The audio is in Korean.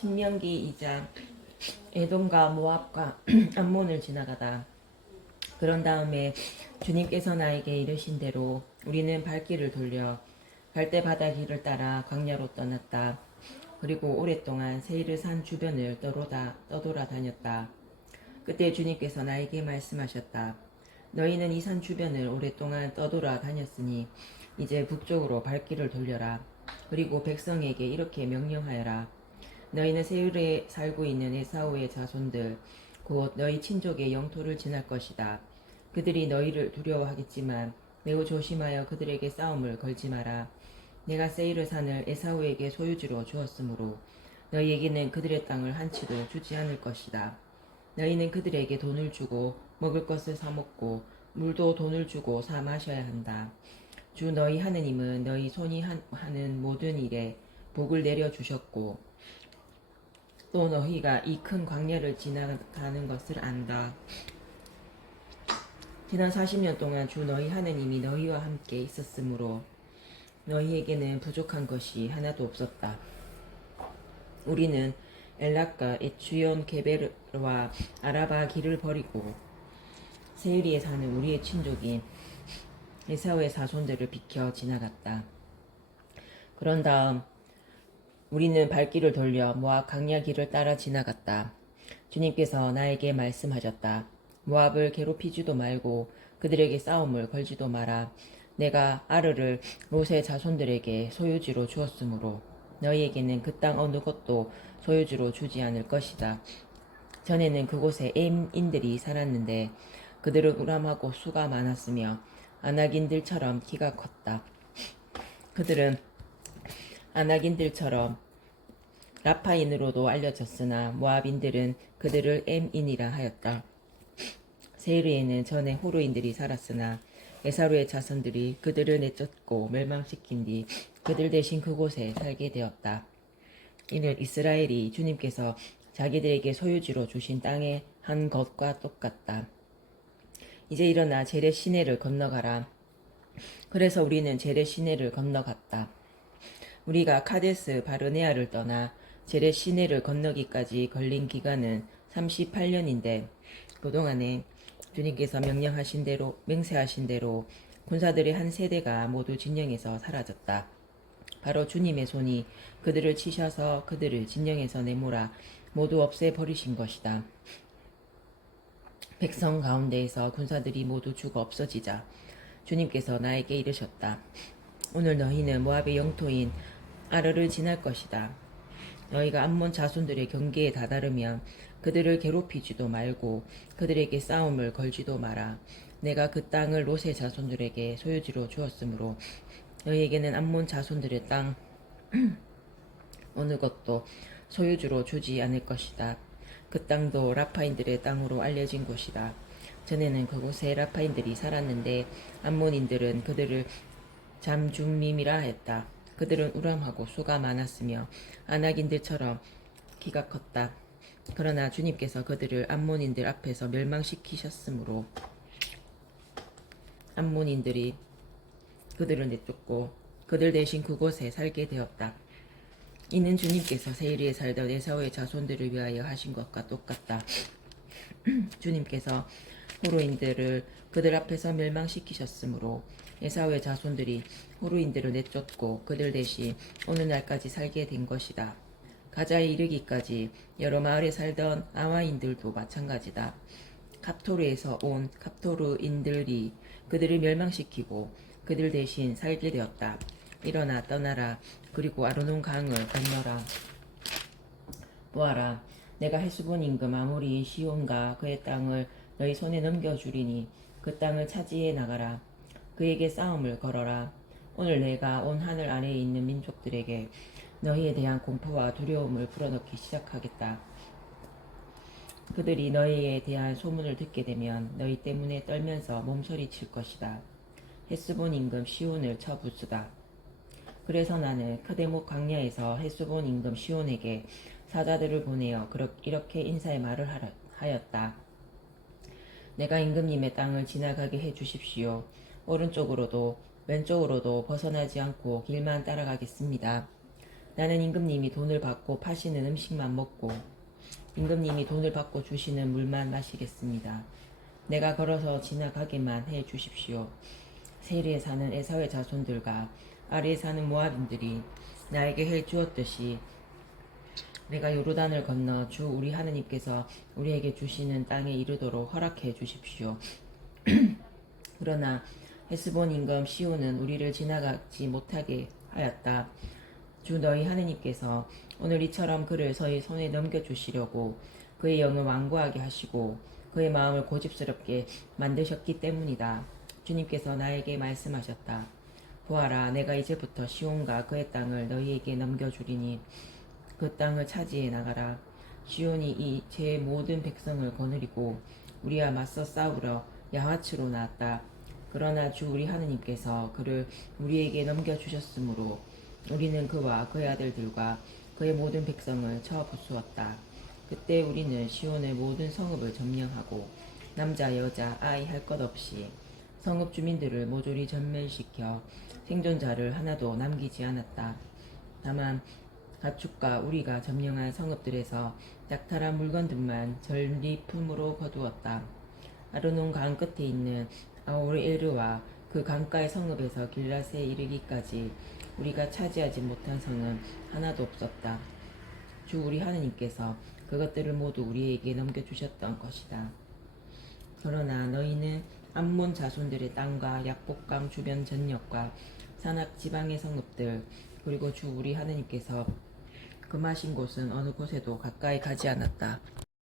신명기 2장. 에돔과 모압과 암몬을 지나가다. 그런 다음에 주님께서 나에게 이르신 대로 우리는 발길을 돌려 갈대바다 길을 따라 광야로 떠났다. 그리고 오랫동안 세이르 산 주변을 떠돌아 다녔다. 그때 주님께서 나에게 말씀하셨다. 너희는 이 산 주변을 오랫동안 떠돌아 다녔으니 이제 북쪽으로 발길을 돌려라. 그리고 백성에게 이렇게 명령하여라. 너희는 세일에 살고 있는 에사우의 자손들 곧 너희 친족의 영토를 지날 것이다. 그들이 너희를 두려워하겠지만 매우 조심하여 그들에게 싸움을 걸지 마라. 내가 세일의 산을 에사우에게 소유지로 주었으므로 너희에게는 그들의 땅을 한치도 주지 않을 것이다. 너희는 그들에게 돈을 주고 먹을 것을 사 먹고 물도 돈을 주고 사 마셔야 한다. 주 너희 하느님은 너희 손이 하는 모든 일에 복을 내려 주셨고 또 너희가 이 큰 광야를 지나가는 것을 안다. 지난 40년 동안 주 너희 하느님이 너희와 함께 있었으므로 너희에게는 부족한 것이 하나도 없었다. 우리는 엘락과 에추온 게베르와 아라바 길을 버리고 세일리에 사는 우리의 친족인 에사우의 자손들을 비켜 지나갔다. 그런 다음 우리는 발길을 돌려 모압 강야 길을 따라 지나갔다. 주님께서 나에게 말씀하셨다. 모압을 괴롭히지도 말고 그들에게 싸움을 걸지도 마라. 내가 아르를 롯의 자손들에게 소유지로 주었으므로 너희에게는 그 땅 어느 것도 소유지로 주지 않을 것이다. 전에는 그곳에 엠인들이 살았는데 그들은 우람하고 수가 많았으며 아낙인들처럼 키가 컸다. 그들은 아낙인들처럼 라파인으로도 알려졌으나 모압인들은 그들을 엠인이라 하였다. 세일에는 전에 호르인들이 살았으나 에사루의 자손들이 그들을 내쫓고 멸망시킨 뒤 그들 대신 그곳에 살게 되었다. 이는 이스라엘이 주님께서 자기들에게 소유지로 주신 땅의 한 것과 똑같다. 이제 일어나 제레 시내를 건너가라. 그래서 우리는 제레 시내를 건너갔다. 우리가 카데스 바르네아를 떠나 제레 시내를 건너기까지 걸린 기간은 38년인데 그동안에 주님께서 맹세하신 대로 군사들의 한 세대가 모두 진영에서 사라졌다. 바로 주님의 손이 그들을 치셔서 그들을 진영에서 내몰아 모두 없애버리신 것이다. 백성 가운데에서 군사들이 모두 죽어 없어지자 주님께서 나에게 이르셨다. 오늘 너희는 모압의 영토인 아르를 지날 것이다. 너희가 암몬 자손들의 경계에 다다르면 그들을 괴롭히지도 말고 그들에게 싸움을 걸지도 마라. 내가 그 땅을 롯의 자손들에게 소유지로 주었으므로 너희에게는 암몬 자손들의 땅 어느 것도 소유주로 주지 않을 것이다. 그 땅도 라파인들의 땅으로 알려진 곳이다. 전에는 그곳에 라파인들이 살았는데 암몬인들은 그들을 잠줌밈이라 했다. 그들은 우람하고 수가 많았으며 아낙인들처럼 키가 컸다. 그러나 주님께서 그들을 암몬인들 앞에서 멸망시키셨으므로 암몬인들이 그들을 내쫓고 그들 대신 그곳에 살게 되었다. 이는 주님께서 세일리에 살던 에사우의 자손들을 위하여 하신 것과 똑같다. 주님께서 호로인들을 그들 앞에서 멸망시키셨으므로 에사우의 자손들이 호로인들을 내쫓고 그들 대신 오느 날까지 살게 된 것이다. 가자에 이르기까지 여러 마을에 살던 아와인들도 마찬가지다. 갑토르에서 온 갑토르인들이 그들을 멸망시키고 그들 대신 살게 되었다. 일어나 떠나라. 그리고 아르논 강을 건너라. 보아라. 내가 헤스본 임금 아모리 시온과 그의 땅을 너희 손에 넘겨주리니 그 땅을 차지해 나가라. 그에게 싸움을 걸어라. 오늘 내가 온 하늘 아래에 있는 민족들에게 너희에 대한 공포와 두려움을 불어넣기 시작하겠다. 그들이 너희에 대한 소문을 듣게 되면 너희 때문에 떨면서 몸서리 칠 것이다. 헤스본 임금 시온을 쳐 부수다. 그래서 나는 크데목 광야에서 헤스본 임금 시온에게 사자들을 보내어 이렇게 인사의 말을 하였다. 내가 임금님의 땅을 지나가게 해 주십시오. 오른쪽으로도 왼쪽으로도 벗어나지 않고 길만 따라가겠습니다. 나는 임금님이 돈을 받고 파시는 음식만 먹고 임금님이 돈을 받고 주시는 물만 마시겠습니다. 내가 걸어서 지나가게만 해 주십시오. 세일에 사는 에사의 자손들과 아래에 사는 모압인들이 나에게 해 주었듯이 내가 요르단을 건너 주 우리 하느님께서 우리에게 주시는 땅에 이르도록 허락해 주십시오. 그러나 헤스본 임금 시온은 우리를 지나가지 못하게 하였다. 주 너희 하느님께서 오늘 이처럼 그를 저희 손에 넘겨주시려고 그의 영을 완고하게 하시고 그의 마음을 고집스럽게 만드셨기 때문이다. 주님께서 나에게 말씀하셨다. 보아라, 내가 이제부터 시온과 그의 땅을 너희에게 넘겨주리니 그 땅을 차지해 나가라. 시온이 이 제 모든 백성을 거느리고 우리와 맞서 싸우러 야하츠로 나왔다. 그러나 주 우리 하느님께서 그를 우리에게 넘겨주셨으므로 우리는 그와 그의 아들들과 그의 모든 백성을 쳐 부수었다. 그때 우리는 시온의 모든 성읍을 점령하고 남자, 여자, 아이 할 것 없이 성읍 주민들을 모조리 전멸시켜 생존자를 하나도 남기지 않았다. 다만 가축과 우리가 점령한 성읍들에서 약탈한 물건들만 전리품으로 거두었다. 아르논 강 끝에 있는 아오르에르와 그 강가의 성읍에서 길라스에 이르기까지 우리가 차지하지 못한 성은 하나도 없었다. 주 우리 하느님께서 그것들을 모두 우리에게 넘겨주셨던 것이다. 그러나 너희는 암몬 자손들의 땅과 약복강 주변 전역과 산악 지방의 성읍들 그리고 주 우리 하느님께서 금하신 곳은 어느 곳에도 가까이 가지 않았다.